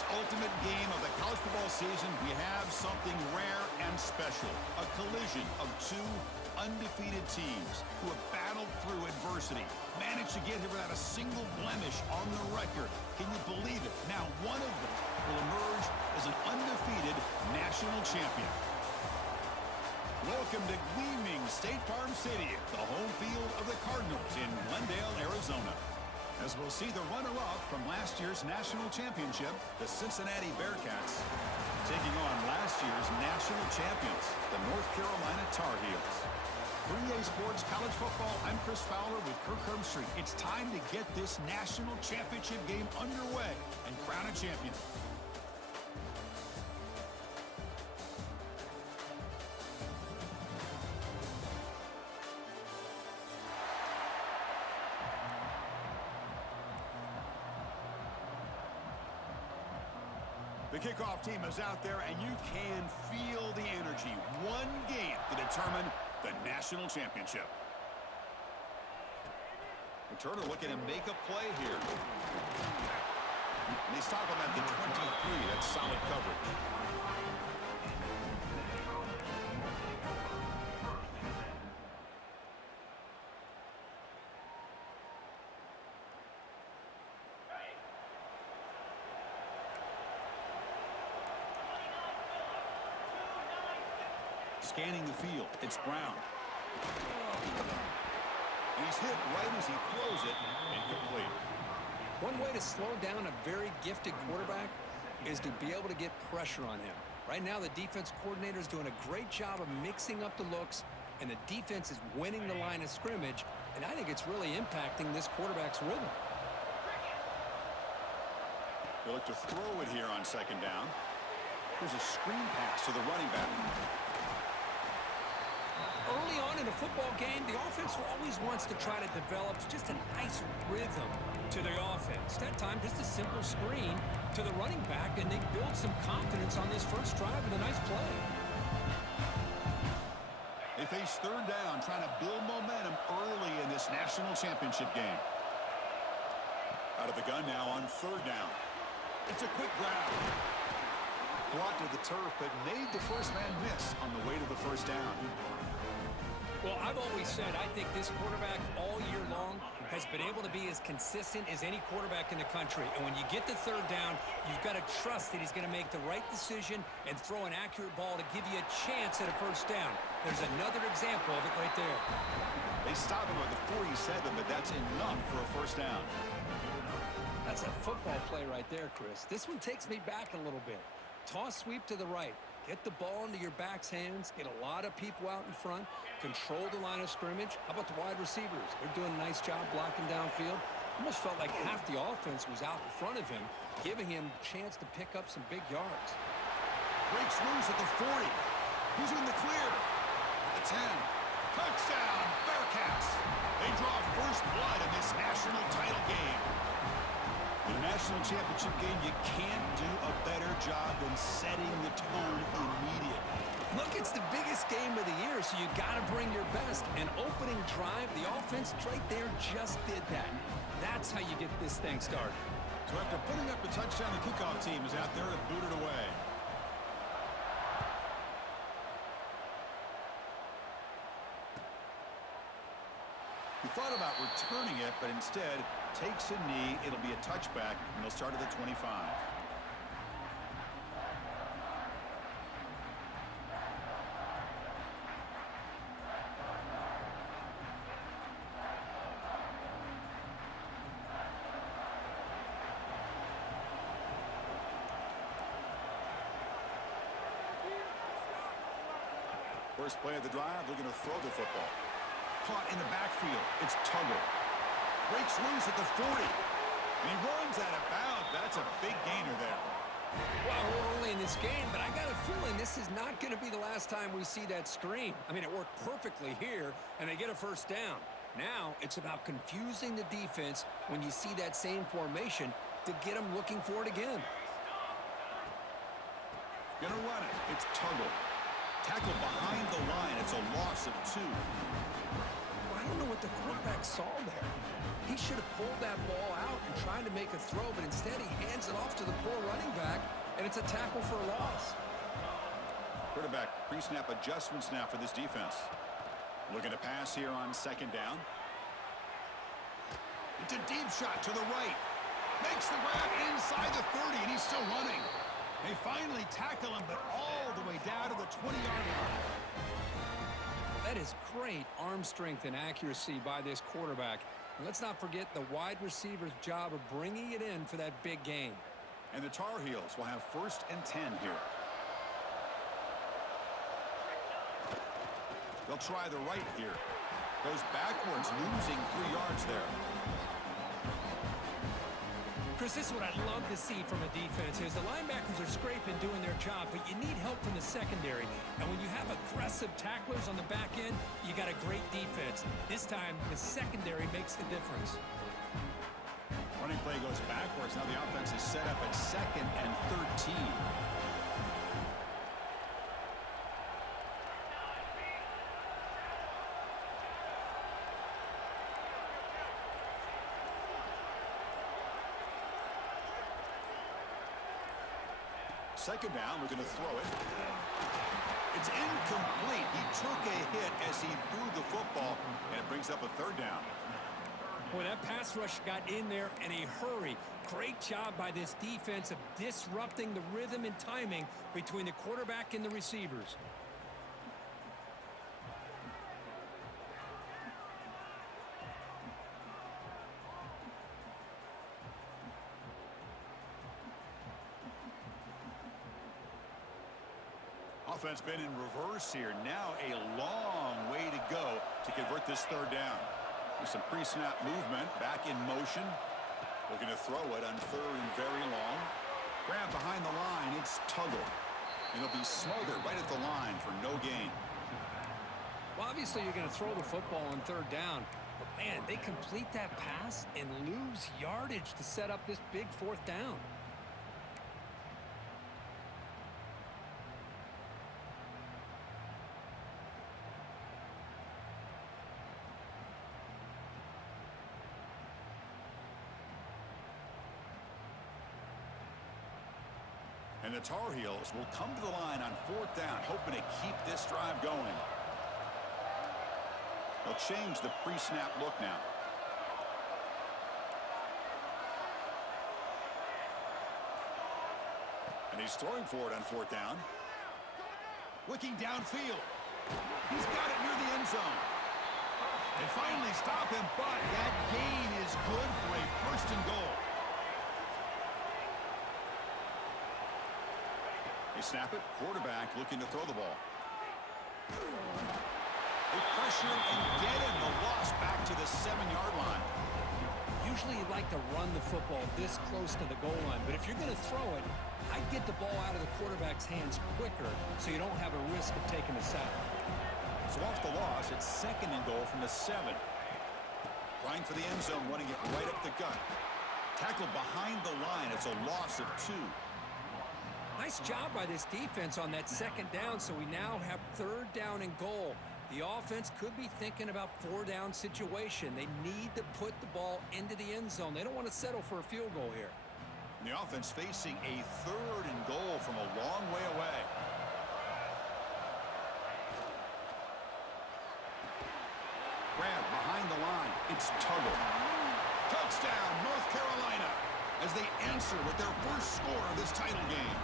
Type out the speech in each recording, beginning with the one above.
this ultimate game of the college football season, we have something rare and special. A collision of two undefeated teams who have battled through adversity, managed to get here without a single blemish on the record. Can you believe it? Now one of them will emerge as an undefeated national champion. Welcome to gleaming State Farm Stadium, the home field of the Cardinals in Glendale, Arizona. As we'll see the runner-up from last year's national championship, the Cincinnati Bearcats, taking on last year's national champions, the North Carolina Tar Heels. 3A Sports College Football, I'm Chris Fowler with Kirk Herbstreit. It's time to get this national championship game underway and crown a champion. The kickoff team is out there, and you can feel the energy. One game to determine the national championship. Returner looking to make a play here. And they stop him at the 23. That's solid coverage. Scanning the field, it's Brown. He's hit right as he throws it, incomplete. One way to slow down a very gifted quarterback is to be able to get pressure on him. Right now, the defense coordinator is doing a great job of mixing up the looks, and the defense is winning the line of scrimmage, and I think it's really impacting this quarterback's rhythm. They'll look to throw it here on second down. Here's a screen pass to the running back. Early on in a football game, the offense always wants to try to develop just a nice rhythm to the offense. That time, just a simple screen to the running back, and they build some confidence on this first drive with a nice play. They face third down, trying to build momentum early in this national championship game. Out of the gun now on third down. It's a quick grab. Brought to the turf, but made the first man miss on the way to the first down. Well, I've always said I think this quarterback all year long has been able to be as consistent as any quarterback in the country. And when you get to third down, you've got to trust that he's going to make the right decision and throw an accurate ball to give you a chance at a first down. There's another example of it right there. They stop him at the 47, but that's enough for a first down. That's a football play right there, Chris. This one takes me back a little bit. Toss sweep to the right. Get the ball into your back's hands. Get a lot of people out in front. Control the line of scrimmage. How about the wide receivers? They're doing a nice job blocking downfield. Almost felt like half the offense was out in front of him, giving him a chance to pick up some big yards. Breaks loose at the 40. He's in the clear. At the 10. Touchdown, Bearcats. They draw first blood in this national title game. In a national championship game, you can't do a better job than setting the tone immediately. Look, it's the biggest game of the year, so you got to bring your best. An opening drive, the offense right there just did that. That's how you get this thing started. So after putting up a touchdown, the kickoff team is out there to boot it away. He thought about returning it, but instead takes a knee. It'll be a touchback, and they'll start at the 25. First play of the drive, they're going to throw the football. Caught in the backfield. It's Tuggle. Breaks loose at the 40. And he runs out of bounds. That's a big gainer there. Well, we're early in this game, but I got a feeling this is not going to be the last time we see that screen. I mean, it worked perfectly here, and they get a first down. Now it's about confusing the defense when you see that same formation to get them looking for it again. Gonna run it. It's Tuggle. Tackle behind the line. It's a loss of 2. I don't know what the quarterback saw there. He should have pulled that ball out and tried to make a throw, but instead he hands it off to the poor running back, and it's a tackle for a loss. Quarterback pre-snap adjustments now for this defense. Looking to pass here on second down. It's a deep shot to the right. Makes the grab inside the 30, and he's still running. They finally tackle him, but all the way down to the 20-yard line. That is great arm strength and accuracy by this quarterback. And let's not forget the wide receiver's job of bringing it in for that big game. And the Tar Heels will have 1st and 10 here. They'll try the right here. Goes backwards, losing 3 yards there. Chris, this is what I'd love to see from a defense is the linebackers are scraping, doing their job, but you need help from the secondary. And when you have aggressive tacklers on the back end, you got a great defense. This time, the secondary makes the difference. Running play goes backwards. Now the offense is set up at 2nd and 13. Second down, we're going to throw it. It's incomplete. He took a hit as he threw the football, and it brings up a 3rd down. Boy, that pass rush got in there in a hurry. Great job by this defense of disrupting the rhythm and timing between the quarterback and the receivers. Offense been in reverse here. Now a long way to go to convert this 3rd down. With some pre-snap movement, back in motion. Looking to throw it on 3rd and very long. Grab behind the line, it's Tuggle. And it'll be smothered right at the line for no gain. Well, obviously you're going to throw the football on 3rd down. But man, they complete that pass and lose yardage to set up this big 4th down. And the Tar Heels will come to the line on 4th down, hoping to keep this drive going. They'll change the pre-snap look now. And he's throwing for it on 4th down. Looking downfield. He's got it near the end zone. They finally stop him, but that gain is good for a 1st and goal. They snap it. Quarterback looking to throw the ball. They pressure and get him. The loss back to the 7-yard line. Usually you'd like to run the football this close to the goal line, but if you're going to throw it, I'd get the ball out of the quarterback's hands quicker so you don't have a risk of taking a sack. So off the loss, it's 2nd and goal from the 7. Trying for the end zone, running it right up the gut. Tackled behind the line. It's a loss of 2. Nice job by this defense on that 2nd down, so we now have 3rd down and goal. The offense could be thinking about 4-down situation. They need to put the ball into the end zone. They don't want to settle for a field goal here. And the offense facing a 3rd and goal from a long way away. Grab behind the line. It's Tuggle. Touchdown, North Carolina, as they answer with their first score of this title game.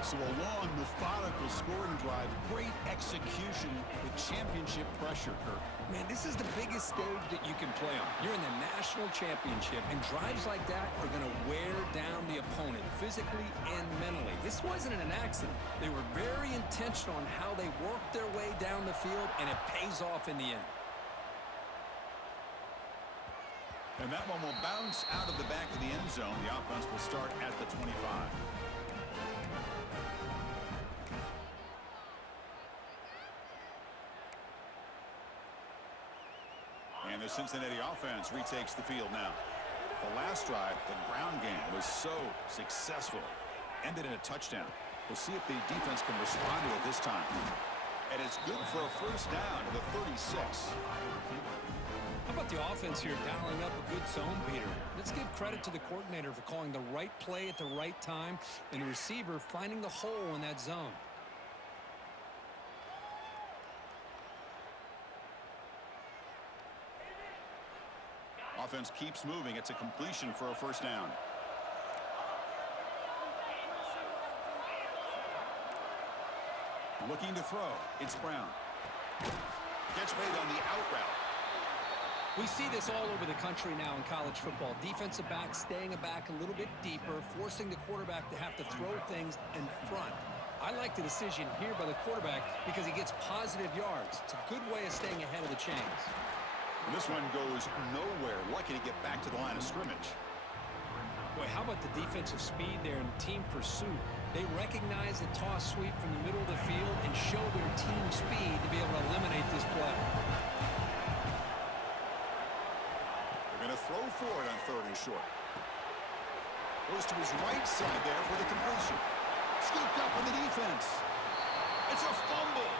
So a long, methodical scoring drive. Great execution with championship pressure, Kirk. Man, this is the biggest stage that you can play on. You're in the national championship, and drives like that are going to wear down the opponent physically and mentally. This wasn't an accident. They were very intentional on how they worked their way down the field, and it pays off in the end. And that one will bounce out of the back of the end zone. The offense will start at the 25. And the Cincinnati offense retakes the field now. The last drive, the ground game, was so successful. Ended in a touchdown. We'll see if the defense can respond to it this time. And it's good for a first down to the 36. How about the offense here dialing up a good zone beater? Let's give credit to the coordinator for calling the right play at the right time and the receiver finding the hole in that zone. Offense keeps moving. It's a completion for a first down. Looking to throw. It's Brown. Gets made on the out route. We see this all over the country now in college football. Defensive backs staying back a little bit deeper, forcing the quarterback to have to throw things in front. I like the decision here by the quarterback because he gets positive yards. It's a good way of staying ahead of the chains. And this one goes nowhere. Lucky to get back to the line of scrimmage. Boy, how about the defensive speed there in team pursuit? They recognize the toss sweep from the middle of the field and show their team speed to be able to eliminate this play. They're going to throw for it on 3rd and short. Goes to his right side there for the completion. Scooped up in the defense. It's a fumble.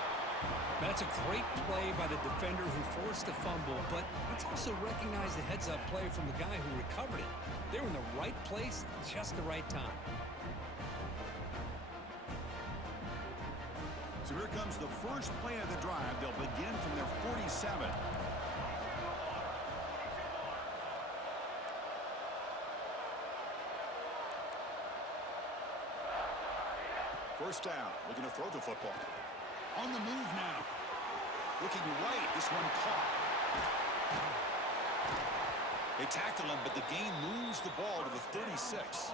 That's a great play by the defender who forced the fumble, but let's also recognize the heads-up play from the guy who recovered it. They were in the right place at just the right time. So here comes the first play of the drive. They'll begin from their 47. First down, looking to throw the football. On the move now. Looking right, this one caught. They tackle him, but the gain moves the ball to the 36.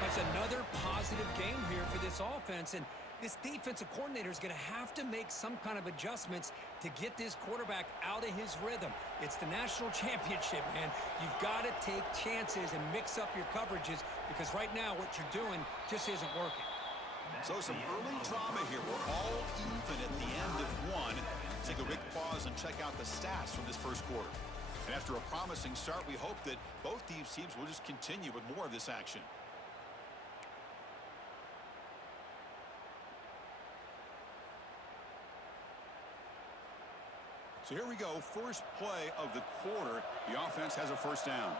That's another positive game here for this offense, and this defensive coordinator is going to have to make some kind of adjustments to get this quarterback out of his rhythm. It's the national championship, man. You've got to take chances and mix up your coverages because right now what you're doing just isn't working. So some early drama here. We're all even at the end of one. Take a big pause and check out the stats from this first quarter. And after a promising start, we hope that both these teams will just continue with more of this action. So here we go. First play of the quarter. The offense has a first down.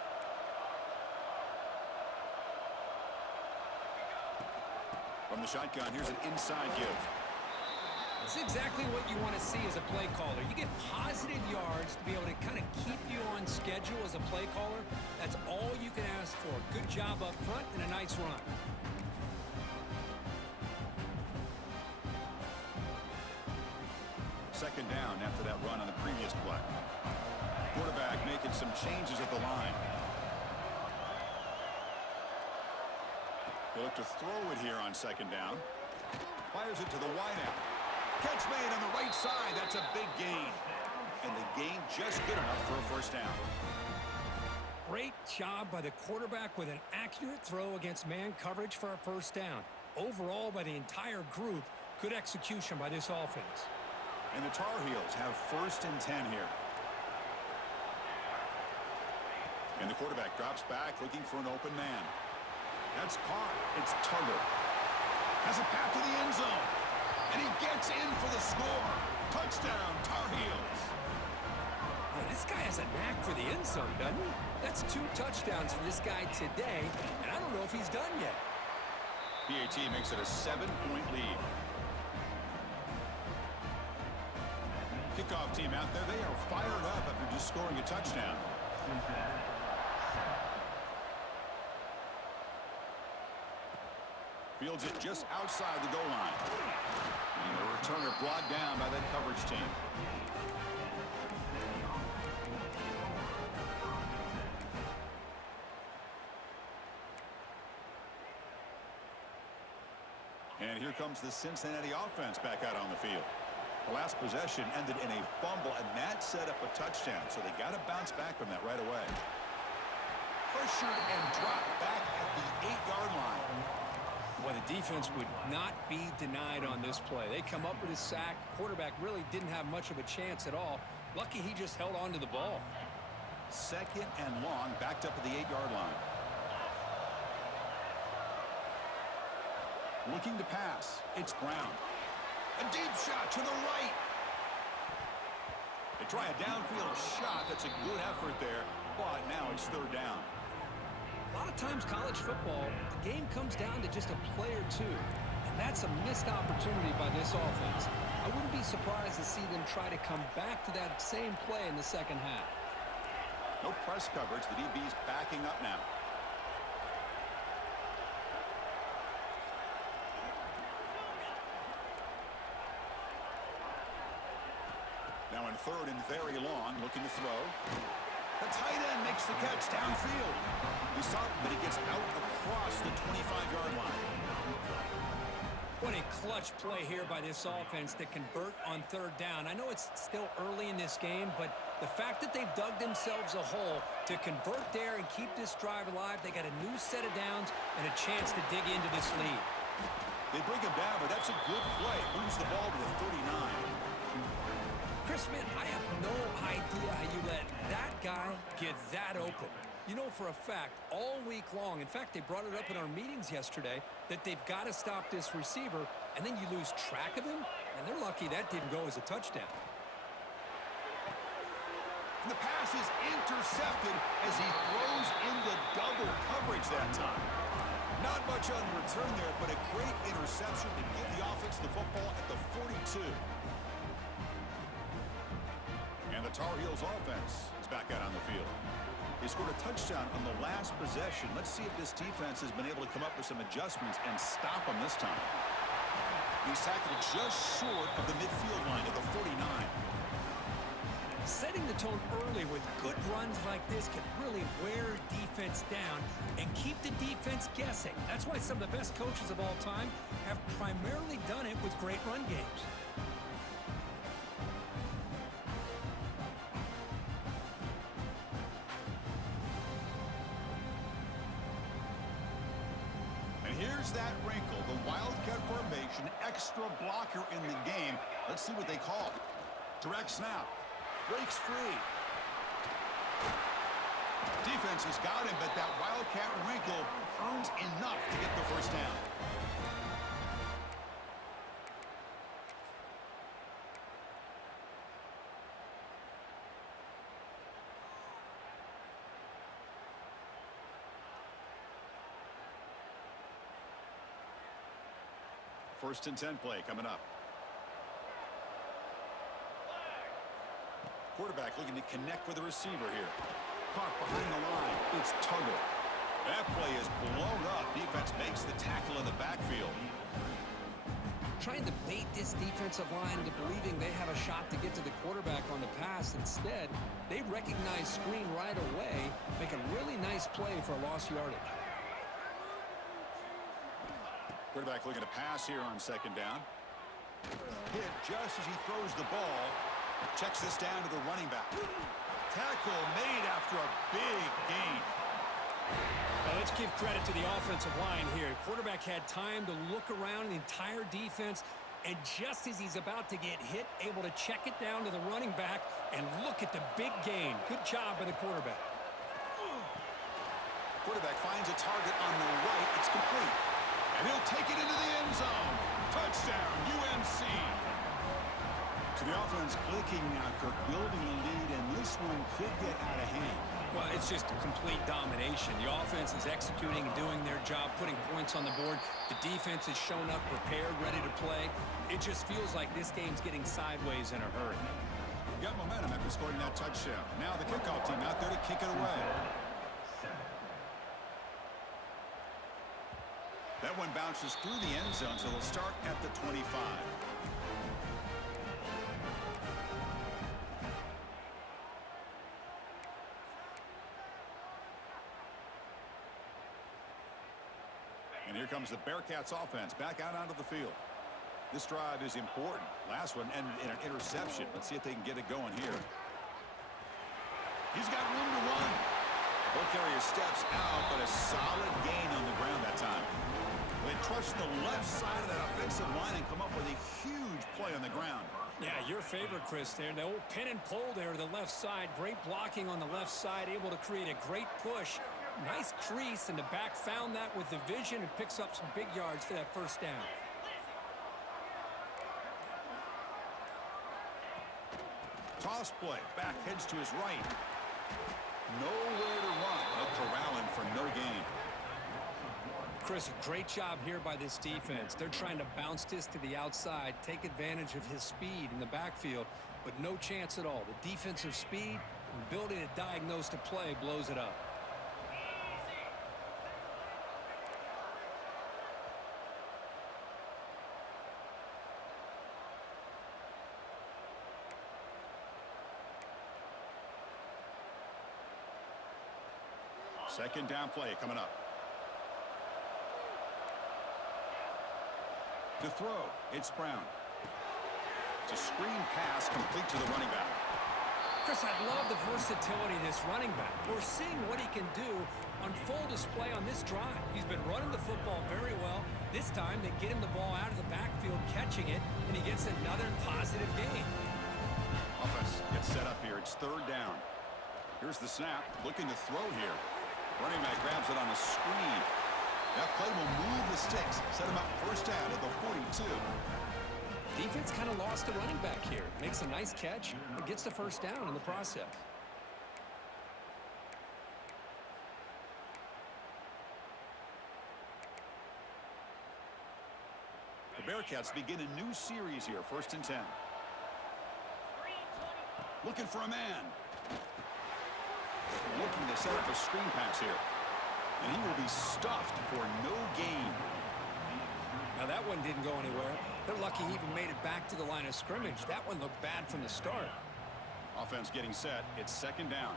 From the shotgun, here's an inside give. It's exactly what you want to see as a play caller. You get positive yards to be able to kind of keep you on schedule as a play caller. That's all you can ask for. Good job up front and a nice run. Second down after that run on the previous play. Quarterback making some changes at the line. They look to throw it here on second down. Fires it to the wideout. Catch made on the right side. That's a big gain. And the gain just good enough for a first down. Great job by the quarterback with an accurate throw against man coverage for a first down. Overall, by the entire group, good execution by this offense. And the Tar Heels have 1st and 10 here. And the quarterback drops back looking for an open man. That's caught. It's Tugger. Has a path to the end zone. And he gets in for the score. Touchdown, Tar Heels. Well, this guy has a knack for the end zone, doesn't he? That's 2 touchdowns for this guy today, and I don't know if he's done yet. PAT makes it a 7-point lead. Kickoff team out there, they are fired up after just scoring a touchdown. Fields it just outside the goal line. And the returner brought down by that coverage team. And here comes the Cincinnati offense back out on the field. The last possession ended in a fumble, and that set up a touchdown. So they got to bounce back from that right away. Pressured and dropped back at the 8-yard line. Well, the defense would not be denied on this play. They come up with a sack. Quarterback really didn't have much of a chance at all. Lucky he just held on to the ball. 2nd and long, backed up at the 8-yard line. Looking to pass. It's Brown. A deep shot to the right. They try a downfield shot. That's a good effort there, but now it's third down. A lot of times college football, the game comes down to just a play or two. And that's a missed opportunity by this offense. I wouldn't be surprised to see them try to come back to that same play in the second half. No press coverage. The DB's backing up now. Now in third and very long, looking to throw. The tight end makes the catch downfield. He's up, but he gets out across the 25-yard line. What a clutch play here by this offense to convert on third down. I know it's still early in this game, but the fact that they've dug themselves a hole to convert there and keep this drive alive, they got a new set of downs and a chance to dig into this lead. They bring him down, but that's a good play. Moves the ball to the 39. Chris, man, I have no idea how you let that guy get that open. You know for a fact, all week long, in fact, they brought it up in our meetings yesterday, that they've got to stop this receiver, and then you lose track of him, and they're lucky that didn't go as a touchdown. And the pass is intercepted as he throws into double coverage that time. Not much on return there, but a great interception to give the offense the football at the 42. And the Tar Heels offense is back out on the field. They scored a touchdown on the last possession. Let's see if this defense has been able to come up with some adjustments and stop them this time. He's tackled just short of the midfield line at the 49. Setting the tone early with good runs like this can really wear defense down and keep the defense guessing. That's why some of the best coaches of all time have primarily done it with great run games. Here's that wrinkle, the Wildcat formation, extra blocker in the game. Let's see what they call it. Direct snap. Breaks free. Defense has got him, but that Wildcat wrinkle earns enough to get the first down. First and 10 play coming up. Quarterback looking to connect with the receiver here. Caught behind the line. It's Tuggle. That play is blown up. Defense makes the tackle in the backfield. Trying to bait this defensive line into believing they have a shot to get to the quarterback on the pass. Instead, they recognize screen right away, make a really nice play for lost yardage. Quarterback looking to pass here on second down. Hit just as he throws the ball. Checks this down to the running back. Tackle made after a big gain. Now let's give credit to the offensive line here. Quarterback had time to look around the entire defense, and just as he's about to get hit, able to check it down to the running back, and look at the big gain. Good job by the quarterback. Quarterback finds a target on the right. It's complete. And he'll take it into the end zone. Touchdown, UNC. So the offense clicking now, Kirk, building a lead, and this one could get out of hand. Well, it's just a complete domination. The offense is executing and doing their job, putting points on the board. The defense has shown up prepared, ready to play. It just feels like this game's getting sideways in a hurry. Got momentum after scoring that touchdown. Now the kickoff team out there to kick it away. That one bounces through the end zone, so they'll start at the 25. And here comes the Bearcats offense back out onto the field. This drive is important. Last one ended in an interception. Let's see if they can get it going here. He's got room to run. Ball carrier steps out, but a solid gain on the ground that time. They trust the left side of that offensive line and come up with a huge play on the ground. Yeah, your favorite, Chris, there. The old pin and pull there to the left side. Great blocking on the left side, able to create a great push. Nice crease, and the back found that with the vision and picks up some big yards for that first down. Toss play. Back heads to his right. Nowhere to run. They'll corral him for no gain. Chris, great job here by this defense. They're trying to bounce this to the outside, take advantage of his speed in the backfield, but no chance at all. The defensive speed and ability to diagnose the play blows it up. Second down play coming up. To throw, it's Brown. It's a screen pass complete to the running back. Chris, I love the versatility of this running back. We're seeing what he can do on full display on this drive. He's been running the football very well. This time, they get him the ball out of the backfield, catching it, and he gets another positive gain. Offense gets set up here. It's third down. Here's the snap. Looking to throw here. Running back grabs it on a screen. That play will move the sticks. Set him up first down at the 42. Defense kind of lost the running back here. Makes a nice catch and gets the first down in the process. The Bearcats begin a new series here. First and 10. Looking for a man. Looking to set up a screen pass here. And he will be stuffed for no gain. Now that one didn't go anywhere. They're lucky he even made it back to the line of scrimmage. That one looked bad from the start. Offense getting set. It's second down.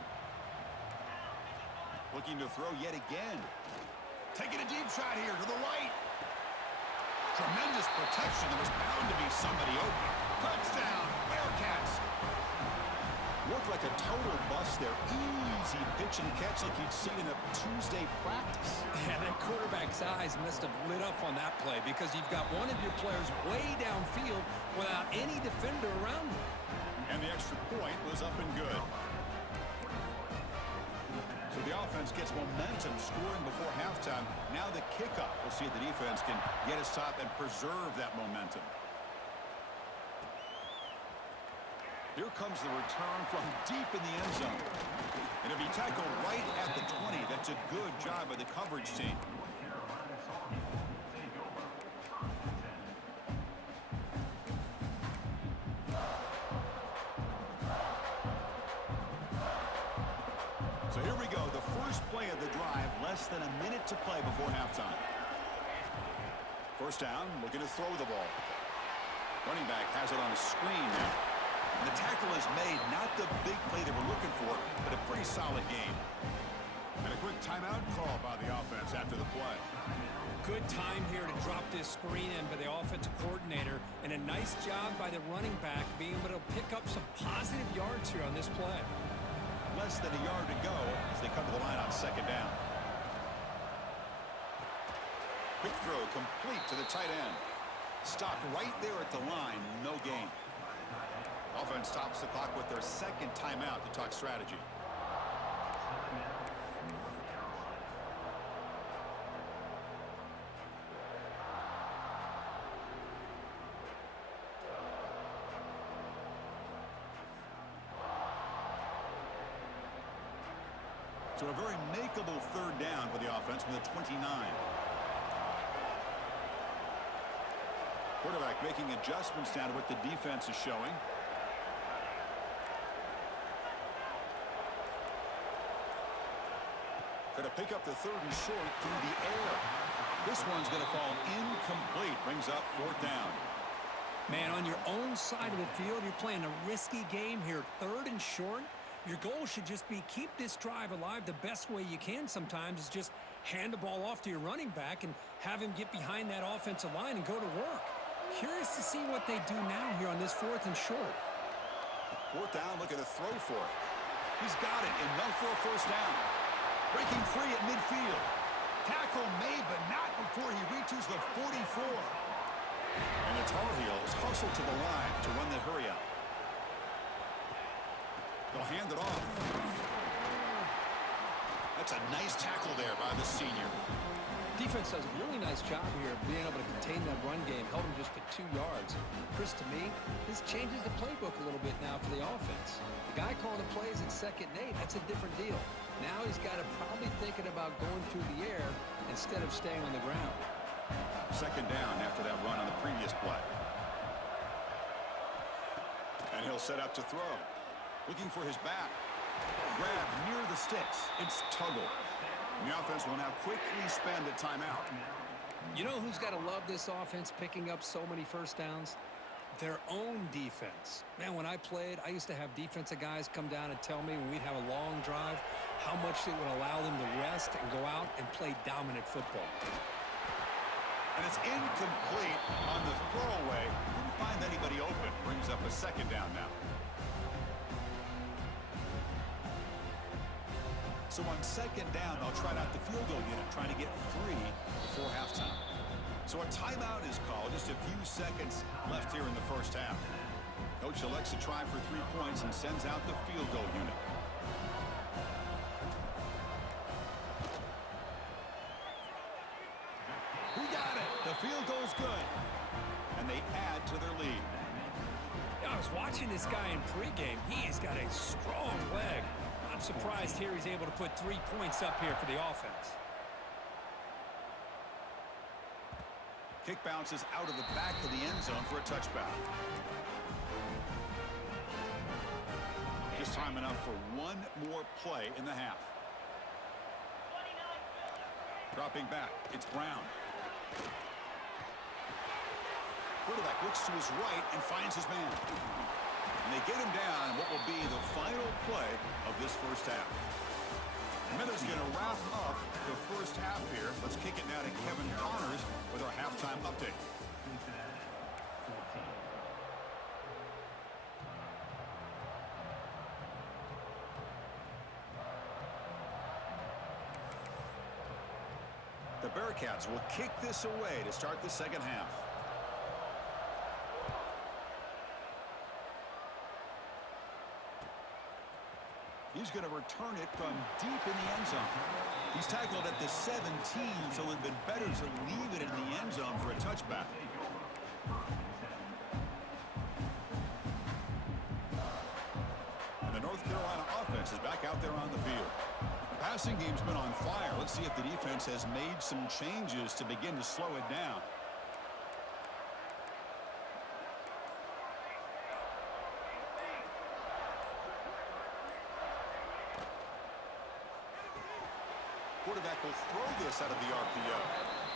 Looking to throw yet again. Taking a deep shot here to the right. Tremendous protection. There was bound to be somebody open. Touchdown, Bearcats. Looked like a total bust there. Easy pitch and catch like you'd seen in a Tuesday practice. Yeah, that quarterback's eyes must have lit up on that play because you've got one of your players way downfield without any defender around him. And the extra point was up and good. So the offense gets momentum scoring before halftime. Now the kickoff. We'll see if the defense can get a stop and preserve that momentum. Here comes the return from deep in the end zone. And it'll be tackled right at the 20. That's a good job by the coverage team. So here we go. The first play of the drive. Less than a minute to play before halftime. First down, looking to throw the ball. Running back has it on a screen now. The tackle is made, not the big play they were looking for, but a pretty solid game. And a quick timeout call by the offense after the play. Good time here to drop this screen in by the offensive coordinator, and a nice job by the running back being able to pick up some positive yards here on this play. Less than a yard to go as they come to the line on second down. Quick throw complete to the tight end. Stopped right there at the line, no gain. Offense stops the clock with their second timeout to talk strategy. So a very makeable third down for the offense from the 29. Quarterback making adjustments down to what the defense is showing. Going to pick up the third and short through the air. This one's going to fall incomplete. Brings up fourth down. Man, on your own side of the field, you're playing a risky game here. Third and short. Your goal should just be keep this drive alive the best way you can sometimes is just hand the ball off to your running back and have him get behind that offensive line and go to work. Curious to see what they do now here on this fourth and short. Fourth down, looking to throw for it. He's got it, enough for a first down. Breaking free at midfield. Tackle made, but not before he reaches the 44. And the Tar Heels hustle to the line to run the hurry up. They'll hand it off. That's a nice tackle there by the senior. Defense does a really nice job here of being able to contain that run game, held him just to 2 yards. Chris, to me, this changes the playbook a little bit now for the offense. The guy calling the plays at 2nd and 8, that's a different deal. Now he's got to probably thinking about going through the air instead of staying on the ground. 2nd down after that run on the previous play. And he'll set up to throw. Looking for his back. Grab near the sticks. It's Tuggle. The offense will now quickly spend a timeout. You know who's got to love this offense picking up so many first downs? Their own defense. Man, when I played, I used to have defensive guys come down and tell me when we'd have a long drive how much it would allow them to rest and go out and play dominant football. And it's incomplete on the throwaway. Couldn't find anybody open. Brings up a 2nd down now. So on 2nd down, they'll try out the field goal unit, trying to get 3 before halftime. So a timeout is called. Just a few seconds left here in the first half. Coach elects to try for 3 points and sends out the field goal unit. We got it. The field goal's good. And they add to their lead. I was watching this guy in pregame. He has got a strong leg. I'm surprised here he's able to put 3 points up here for the offense. Kick bounces out of the back of the end zone for a touchback. Just time enough for 1 more play in the half. Dropping back, it's Brown. Quarterback looks to his right and finds his man. And they get him down what will be the final play of this first half. Minutes going to wrap up the first half here. Let's kick it now to Kevin Connors with our halftime update. The Bearcats will kick this away to start the second half. He's going to return it from deep in the end zone. He's tackled at the 17, so it would have been better to leave it in the end zone for a touchback. And the North Carolina offense is back out there on the field. The passing game's been on fire. Let's see if the defense has made some changes to begin to slow it down. Quarterback will throw this out of the RPO.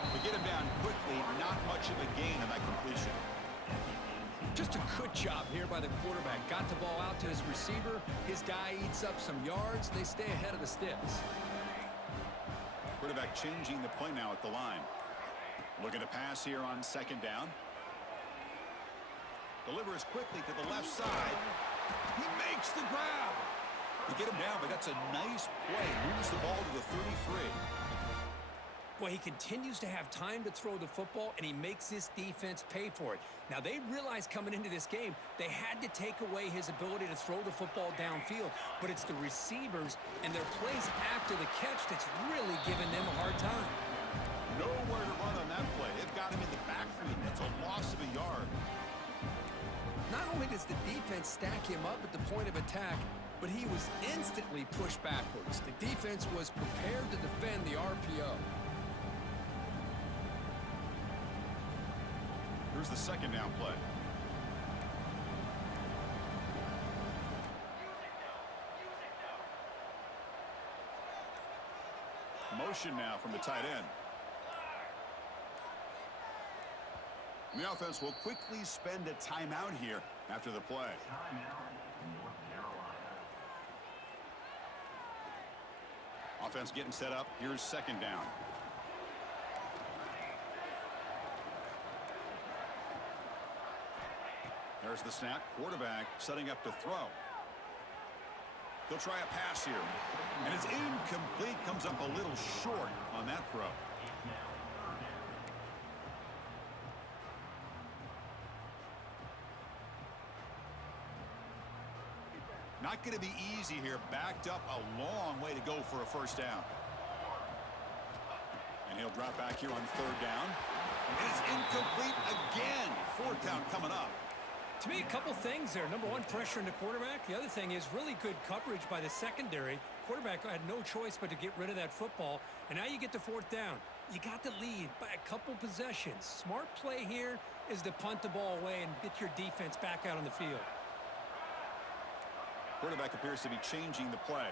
To get him down quickly, not much of a gain on that completion. Just a good job here by the quarterback. Got the ball out to his receiver. His guy eats up some yards. They stay ahead of the sticks. Quarterback changing the play now at the line. Looking to pass here on 2nd down. Delivers quickly to the left side. He makes the grab. To get him down, but that's a nice play. Moves the ball to the 33. Boy, he continues to have time to throw the football, and he makes this defense pay for it. Now, they realized coming into this game, they had to take away his ability to throw the football downfield, but it's the receivers and their plays after the catch that's really giving them a hard time. Nowhere to run on that play. They've got him in the backfield. That's a loss of a yard. Not only does the defense stack him up at the point of attack, but he was instantly pushed backwards. The defense was prepared to defend the RPO. Here's the 2nd down play. Motion now from the tight end. And the offense will quickly spend a timeout here after the play. Offense getting set up. Here's 2nd down. There's the snap. Quarterback setting up to throw. He'll try a pass here. And it's incomplete. Comes up a little short on that throw. Not going to be easy here. Backed up a long way to go for a first down. And he'll drop back here on third down. And it's incomplete again. Fourth down coming up. To me, a couple things there. Number one, pressure in the quarterback. The other thing is really good coverage by the secondary. Quarterback had no choice but to get rid of that football. And now you get to fourth down. You got the lead by a couple possessions. Smart play here is to punt the ball away and get your defense back out on the field. Quarterback appears to be changing the play.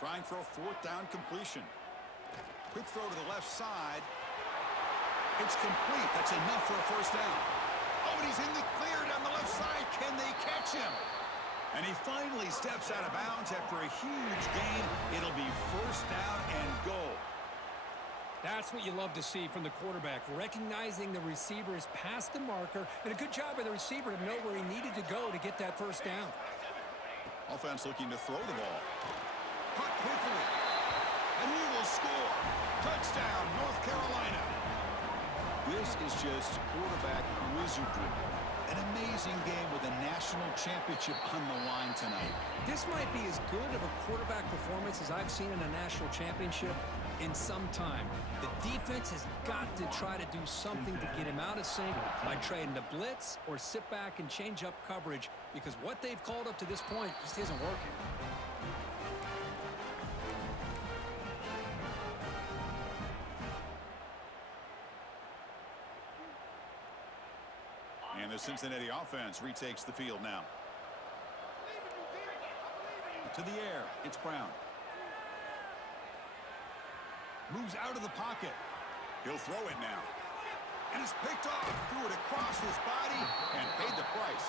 Trying for a fourth down completion. Quick throw to the left side. It's complete. That's enough for a first down. Oh, and he's in the clear down the left side. Can they catch him? And he finally steps out of bounds after a huge gain. It'll be first down and goal. That's what you love to see from the quarterback, recognizing the receiver is past the marker, and a good job by the receiver to know where he needed to go to get that first down. Offense looking to throw the ball. Cut quickly. And he will score. Touchdown, North Carolina. This is just quarterback wizardry. An amazing game with a national championship on the line tonight. This might be as good of a quarterback performance as I've seen in a national championship in some time. The defense has got to try to do something to get him out of sync by trading the blitz or sit back and change up coverage, because what they've called up to this point just isn't working. And the Cincinnati offense retakes the field now. To the air, it's Brown. Moves out of the pocket. He'll throw it now. And it's picked off. Threw it across his body and paid the price.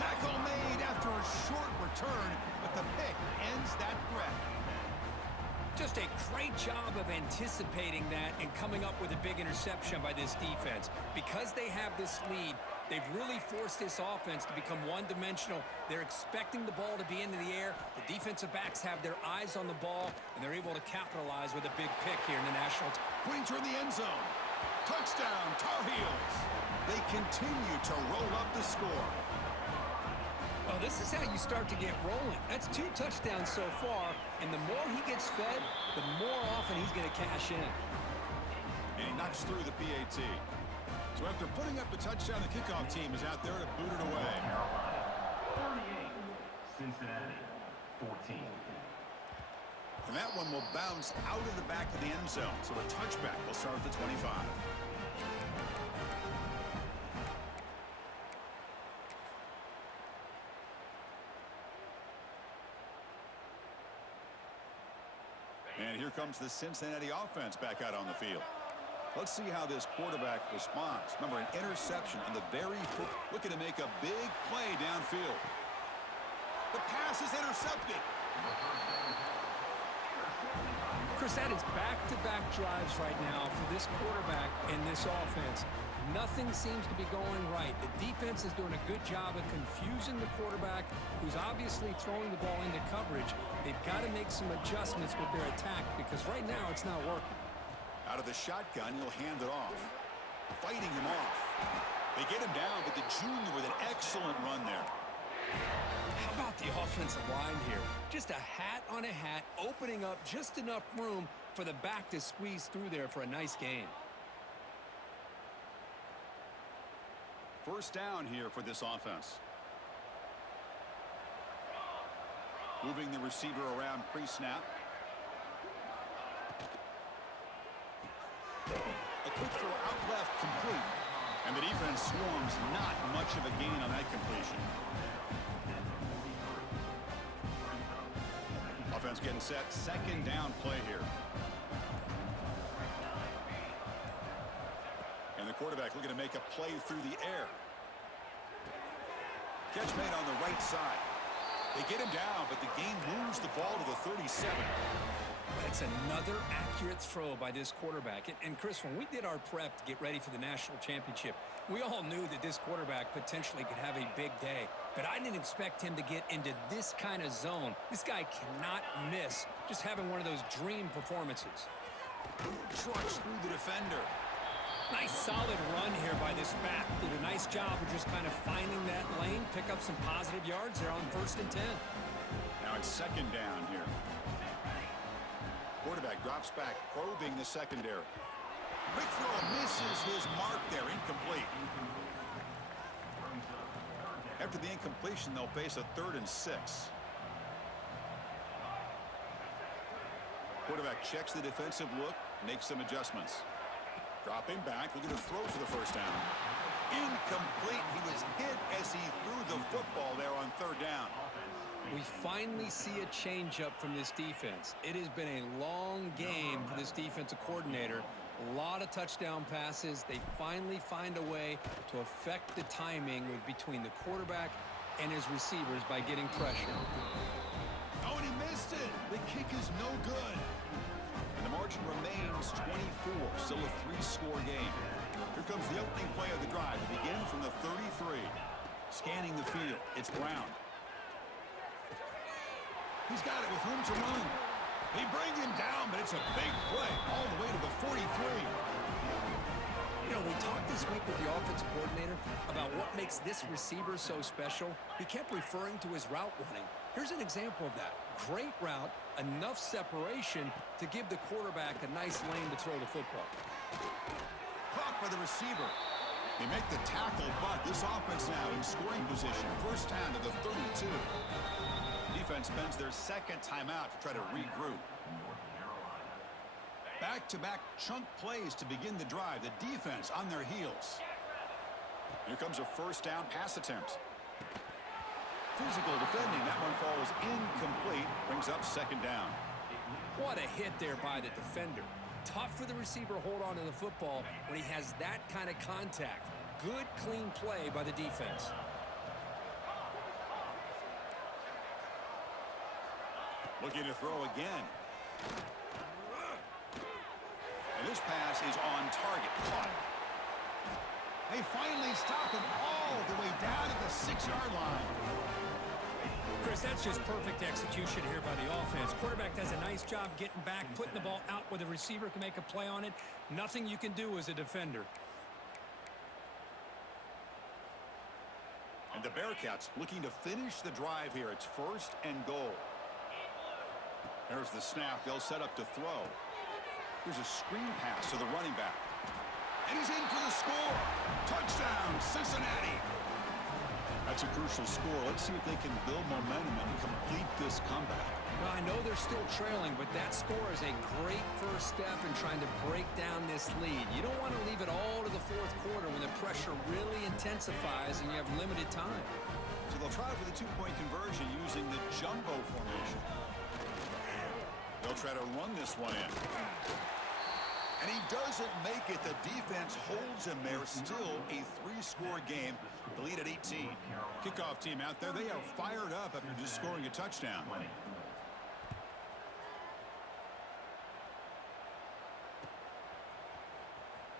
Tackle made after a short return, but the pick ends that threat. Just a great job of anticipating that and coming up with a big interception by this defense. Because they have this lead, they've really forced this offense to become one-dimensional. They're expecting the ball to be into the air. The defensive backs have their eyes on the ball, and they're able to capitalize with a big pick here in the national. Pointer in the end zone. Touchdown, Tar Heels. They continue to roll up the score. Well, this is how you start to get rolling. That's 2 touchdowns so far, and the more he gets fed, the more often he's going to cash in. And he knocks through the PAT. So after putting up the touchdown, the kickoff team is out there to boot it away. 38, Cincinnati, 14. And that one will bounce out of the back of the end zone. So a touchback will start at the 25. And here comes the Cincinnati offense back out on the field. Let's see how this quarterback responds. Remember, an interception on the very foot. Looking to make a big play downfield. The pass is intercepted. Chris, that is back-to-back drives right now for this quarterback and this offense. Nothing seems to be going right. The defense is doing a good job of confusing the quarterback, who's obviously throwing the ball into coverage. They've got to make some adjustments with their attack, because right now it's not working. Out of the shotgun, he'll hand it off. Fighting him off. They get him down, but the junior with an excellent run there. How about the offensive line here? Just a hat on a hat, opening up just enough room for the back to squeeze through there for a nice gain. First down here for this offense. Moving the receiver around pre-snap. A quick throw out left, complete. And the defense swarms, not much of a gain on that completion. Offense getting set, second down play here. And the quarterback looking to make a play through the air. Catch made on the right side. They get him down, but the game moves the ball to the 37. That's another accurate throw by this quarterback. And Chris, when we did our prep to get ready for the national championship, we all knew that this quarterback potentially could have a big day. But I didn't expect him to get into this kind of zone. This guy cannot miss. Just having one of those dream performances. Trucks through the defender. Nice solid run here by this back. Did a nice job of just kind of finding that lane, pick up some positive yards there on 1st and 10. Now it's 2nd down here. Quarterback drops back, probing the secondary. Quick throw misses his mark there, incomplete. After the incompletion, they'll face a 3rd and 6. Quarterback checks the defensive look, makes some adjustments. Dropping back, looking to throw for the 1st down. Incomplete. He was hit as he threw the football there on 3rd down. We finally see a change-up from this defense. It has been a long game for this defensive coordinator. A lot of touchdown passes. They finally find a way to affect the timing between the quarterback and his receivers by getting pressure. Oh, and he missed it. The kick is no good. And the margin remains 24, still a 3-score game. Here comes the opening play of the drive. It begins from the 33. Scanning the field, it's Brown. He's got it with room to run. They bring him down, but it's a big play all the way to the 43. You know, we talked this week with the offensive coordinator about what makes this receiver so special. He kept referring to his route running. Here's an example of that. Great route, enough separation to give the quarterback a nice lane to throw the football. Caught by the receiver. They make the tackle, but this offense now in scoring position. 1st down to the 32. Defense spends their 2nd timeout to try to regroup. Back-to-back chunk plays to begin the drive. The defense on their heels. Here comes a 1st down pass attempt. Physical defending. That one falls incomplete. Brings up 2nd down. What a hit there by the defender. Tough for the receiver to hold on to the football when he has that kind of contact. Good, clean play by the defense. Looking to throw again. And this pass is on target. Caught. They finally stop him all the way down to the 6-yard line. Chris, that's just perfect execution here by the offense. Quarterback does a nice job getting back, putting the ball out where the receiver can make a play on it. Nothing you can do as a defender. And the Bearcats looking to finish the drive here. It's 1st and goal. There's the snap. They'll set up to throw. Here's a screen pass to the running back. And he's in for the score. Touchdown, Cincinnati. That's a crucial score. Let's see if they can build momentum and complete this comeback. Well, I know they're still trailing, but that score is a great first step in trying to break down this lead. You don't want to leave it all to the 4th quarter when the pressure really intensifies and you have limited time. So they'll try for the 2-point conversion using the jumbo formation. They'll try to run this one in. And he doesn't make it. The defense holds him there. Still a 3-score game. The lead at 18. Kickoff team out there. They are fired up after just scoring a touchdown.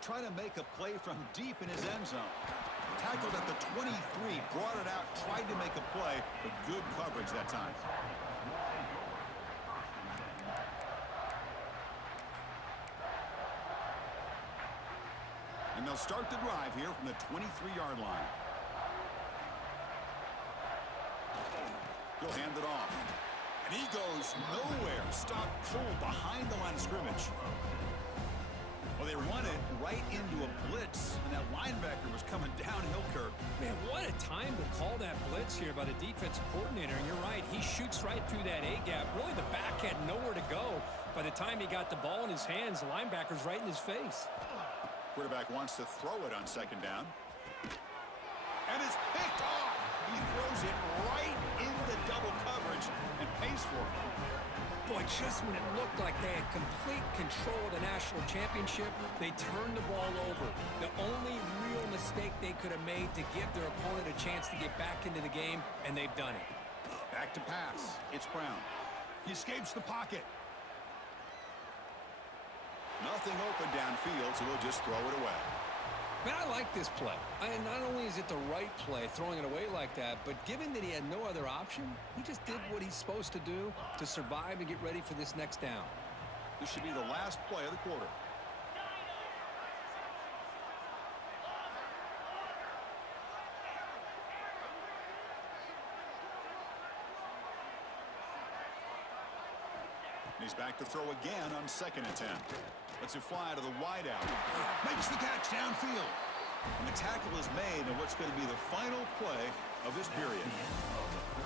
Try to make a play from deep in his end zone. Tackled at the 23. Brought it out. Tried to make a play. But good coverage that time. And they'll start the drive here from the 23-yard line. He'll hand it off. And he goes nowhere. Stopped cold behind the line of scrimmage. Well, they run it right into a blitz, and that linebacker was coming downhill curve. Man, what a time to call that blitz here by the defensive coordinator. And you're right, he shoots right through that A-gap. Really, the back had nowhere to go. By the time he got the ball in his hands, the linebacker's right in his face. Quarterback wants to throw it on 2nd down. And it's picked off. He throws it right into double coverage and pays for it. Boy, just when it looked like they had complete control of the national championship, they turned the ball over. The only real mistake they could have made to give their opponent a chance to get back into the game, and they've done it. Back to pass. It's Brown. He escapes the pocket. Nothing open downfield, so he'll just throw it away. Man, I like this play. And not only is it the right play, throwing it away like that, but given that he had no other option, he just did what he's supposed to do to survive and get ready for this next down. This should be the last play of the quarter. He's back to throw again on second attempt. Lets it fly to the wideout. Makes the catch downfield. And the tackle is made in what's going to be the final play of this period.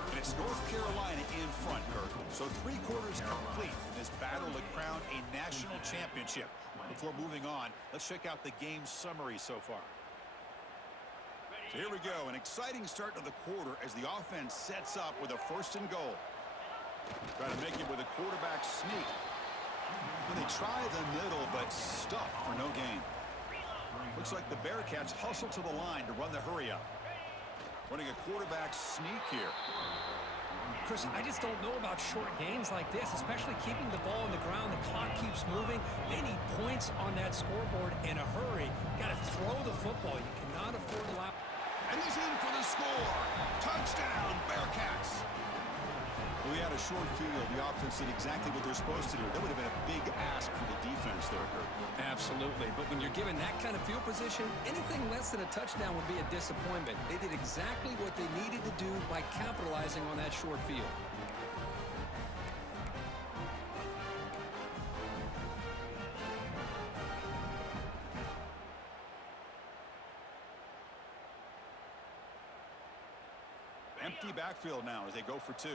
And it's North Carolina in front, Kirk. So 3/4 complete in this battle to crown a national championship. Before moving on, let's check out the game summary so far. So here we go. An exciting start to the quarter as the offense sets up with a 1st and goal. Try to make it with a quarterback sneak. And they try the middle, but stuffed for no gain. Looks like the Bearcats hustle to the line to run the hurry up. Running a quarterback sneak here. Chris, I just don't know about short gains like this, especially keeping the ball on the ground. The clock keeps moving. They need points on that scoreboard in a hurry. Got to throw the football. You cannot afford to allow. And he's in for the score. Touchdown, Bearcats. We had a short field. The offense did exactly what they're supposed to do. That would have been a big ask for the defense there, Kurt. Absolutely. But when you're given that kind of field position, anything less than a touchdown would be a disappointment. They did exactly what they needed to do by capitalizing on that short field. Empty backfield now as they go for 2.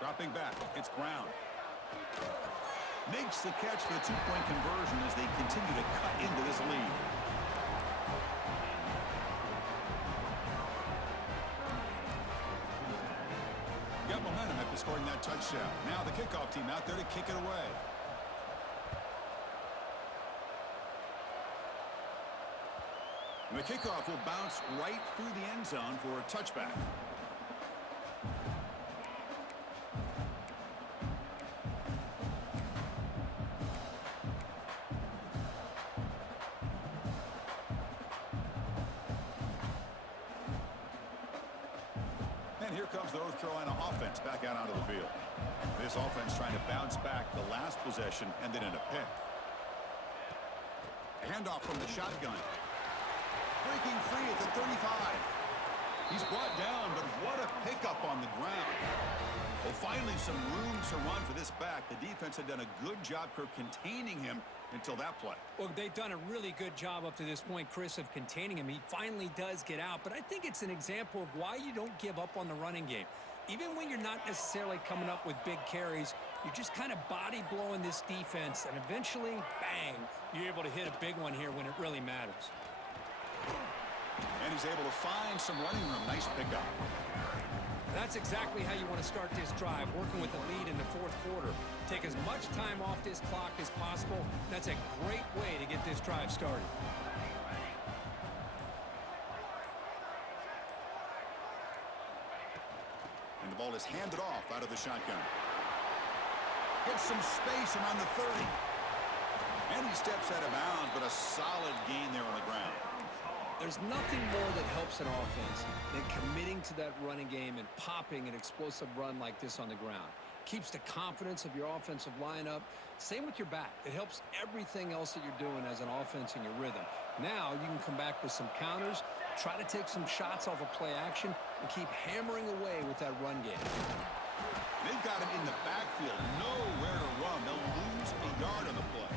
Dropping back, it's Brown. Makes the catch for the 2-point conversion as they continue to cut into this lead. Got momentum after scoring that touchdown. Now the kickoff team out there to kick it away. And the kickoff will bounce right through the end zone for a touchback. And here comes the North Carolina offense back out onto the field. This offense trying to bounce back. The last possession ended in a pick. A handoff from the shotgun. Breaking free at the 35. He's brought down, but what a pickup on the ground. Well, finally some room to run for this back. The defense had done a good job containing him until that play. Well, they've done a really good job up to this point, Chris, of containing him. He finally does get out, but I think it's an example of why you don't give up on the running game. Even when you're not necessarily coming up with big carries, you're just kind of body blowing this defense, and eventually, bang, you're able to hit a big one here when it really matters. And he's able to find some running room. Nice pickup. That's exactly how you want to start this drive, working with the lead in the 4th quarter. Take as much time off this clock as possible. That's a great way to get this drive started. And the ball is handed off out of the shotgun. Gets some space around the 30. And he steps out of bounds, but a solid gain there on the ground. There's nothing more that helps an offense than committing to that running game and popping an explosive run like this on the ground. Keeps the confidence of your offensive lineup. Same with your back. It helps everything else that you're doing as an offense in your rhythm. Now you can come back with some counters, try to take some shots off of play action, and keep hammering away with that run game. They've got him in the backfield. Nowhere to run. They'll lose a yard on the play.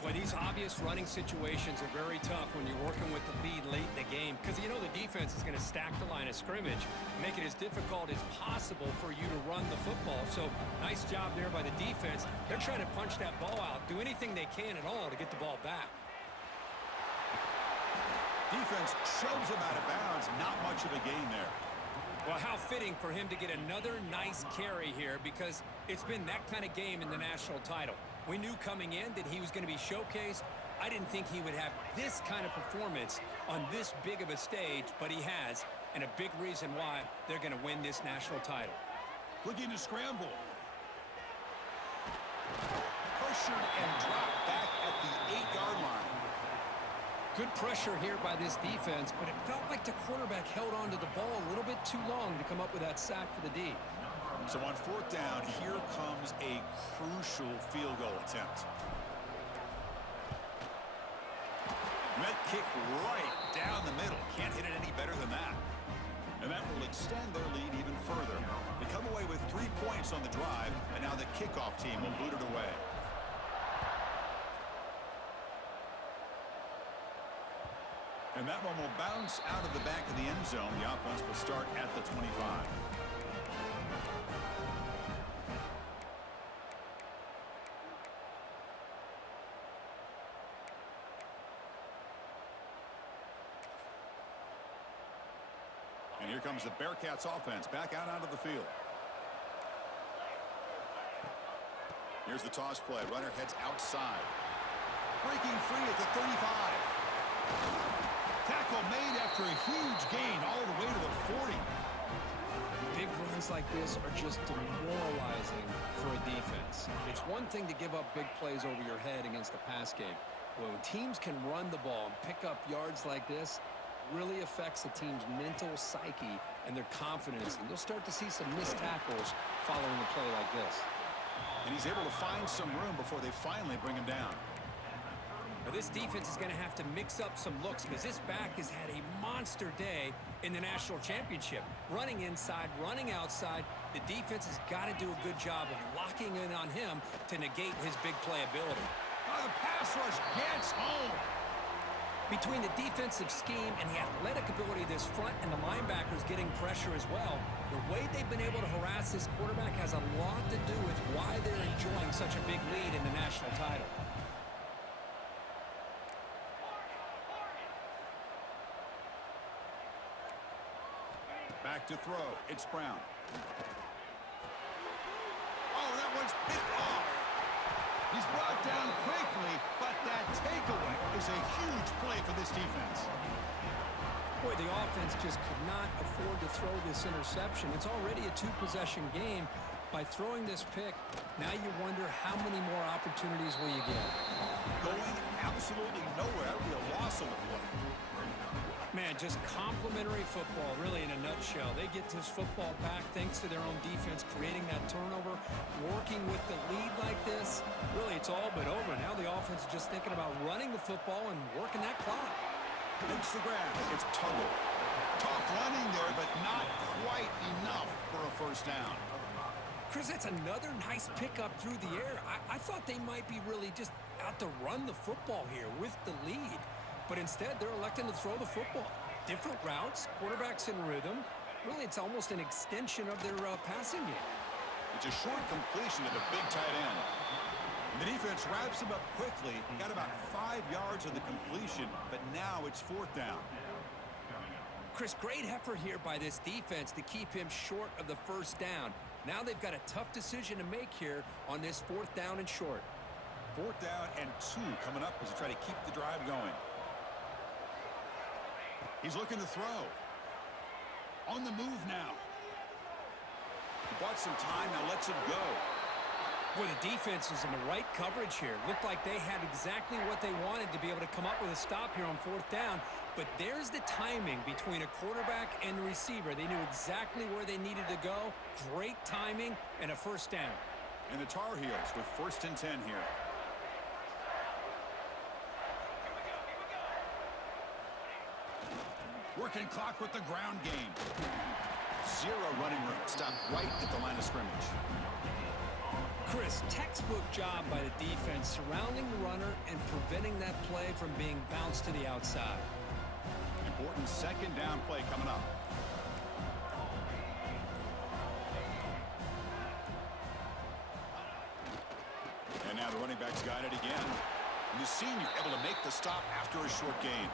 But these obvious running situations are very tough when you're working with the lead late in the game, because you know the defense is going to stack the line of scrimmage, make it as difficult as possible for you to run the football. So nice job there by the defense. They're trying to punch that ball out, do anything they can at all to get the ball back. Defense shoves him out of bounds. Not much of a gain there. Well, how fitting for him to get another nice carry here, because it's been that kind of game in the national title. We knew coming in that he was going to be showcased. I didn't think he would have this kind of performance on this big of a stage, but he has, and a big reason why they're going to win this national title. Looking to scramble. Pressured and dropped back at the 8-yard line. Good pressure here by this defense, but it felt like the quarterback held on to the ball a little bit too long to come up with that sack for the D. So on 4th down, here comes becomes a crucial field goal attempt. Net kick right down the middle. Can't hit it any better than that. And that will extend their lead even further. They come away with 3 points on the drive, and now the kickoff team will boot it away. And that one will bounce out of the back of the end zone. The offense will start at the 25. And here comes the Bearcats offense back out onto the field. Here's the toss play. Runner heads outside. Breaking free at the 35. Tackle made after a huge gain all the way to the 40. Big runs like this are just demoralizing for a defense. It's one thing to give up big plays over your head against the pass game. When teams can run the ball and pick up yards like this, really affects the team's mental psyche and their confidence. And you'll start to see some missed tackles following a play like this. And he's able to find some room before they finally bring him down. Now this defense is going to have to mix up some looks because this back has had a monster day in the national championship. Running inside, running outside. The defense has got to do a good job of locking in on him to negate his big play ability. Oh, the pass rush gets home. Between the defensive scheme and the athletic ability of this front and the linebackers getting pressure as well, the way they've been able to harass this quarterback has a lot to do with why they're enjoying such a big lead in the national title. Back to throw. It's Brown. Oh, that one's picked off. He's brought down quickly, but that takeaway is a huge play for this defense. Boy, the offense just could not afford to throw this interception. It's already a two-possession game. By throwing this pick, now you wonder how many more opportunities will you get. Going absolutely nowhere. That would be a loss on the play. Man, just complimentary football, really, in a nutshell. They get this football back thanks to their own defense, creating that turnover, working with the lead like this. Really, it's all but over. Now the offense is just thinking about running the football and working that clock. Makes the grab. It's Tuttle. Tough running there, but not quite enough for a first down. Chris, that's another nice pickup through the air. I thought they might be really just out to run the football here with the lead. But instead, they're electing to throw the football. Different routes, quarterbacks in rhythm. Really, it's almost an extension of their passing game. It's a short completion to the big tight end. And the defense wraps him up quickly. Got about 5 yards of the completion, but now it's fourth down. Chris, great effort here by this defense to keep him short of the first down. Now they've got a tough decision to make here on this fourth down and short. Fourth down and 2 coming up as they try to keep the drive going. He's looking to throw. On the move now. He bought some time, now lets it go. Boy, the defense was in the right coverage here. Looked like they had exactly what they wanted to be able to come up with a stop here on fourth down. But there's the timing between a quarterback and the receiver. They knew exactly where they needed to go. Great timing and a first down. And the Tar Heels with 1st and 10 here. Working clock with the ground game. 0 running room. Stopped right at the line of scrimmage. Chris, textbook job by the defense surrounding the runner and preventing that play from being bounced to the outside. Important second down play coming up. And now the running back's got it again. And the senior able to make the stop after a short gain.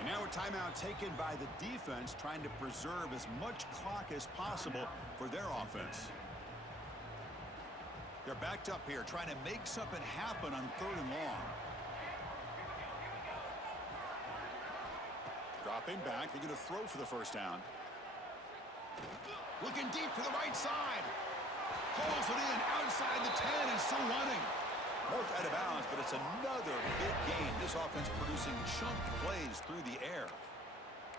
And now a timeout taken by the defense, trying to preserve as much clock as possible for their offense. They're backed up here, trying to make something happen on 3rd and long. Dropping back, they're going to throw for the first down. Looking deep to the right side. Pulls it in outside the 10 and still running. Marked out of bounds, but it's another big gain. This offense producing chunk plays through the air.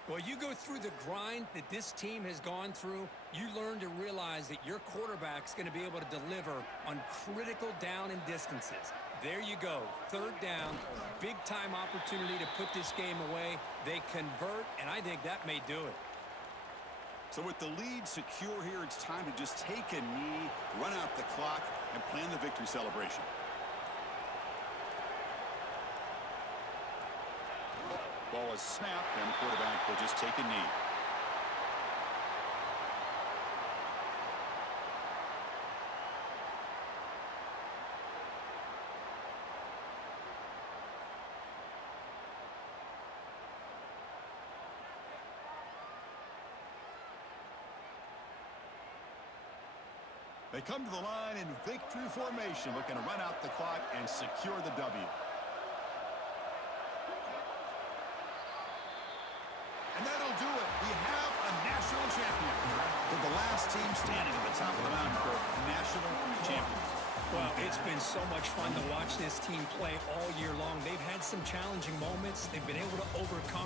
Well, you go through the grind that this team has gone through, you learn to realize that your quarterback's going to be able to deliver on critical down and distances. There you go, third down, big-time opportunity to put this game away. They convert, and I think that may do it. So with the lead secure here, it's time to just take a knee, run out the clock, and plan the victory celebration. Ball is snapped, and the quarterback will just take a knee. They come to the line in victory formation, looking to run out the clock and secure the W. And that'll do it. We have a national champion. They're the last team standing at the top of the mountain for national champions. Well, it's been so much fun to watch this team play all year long. They've had some challenging moments. They've been able to overcome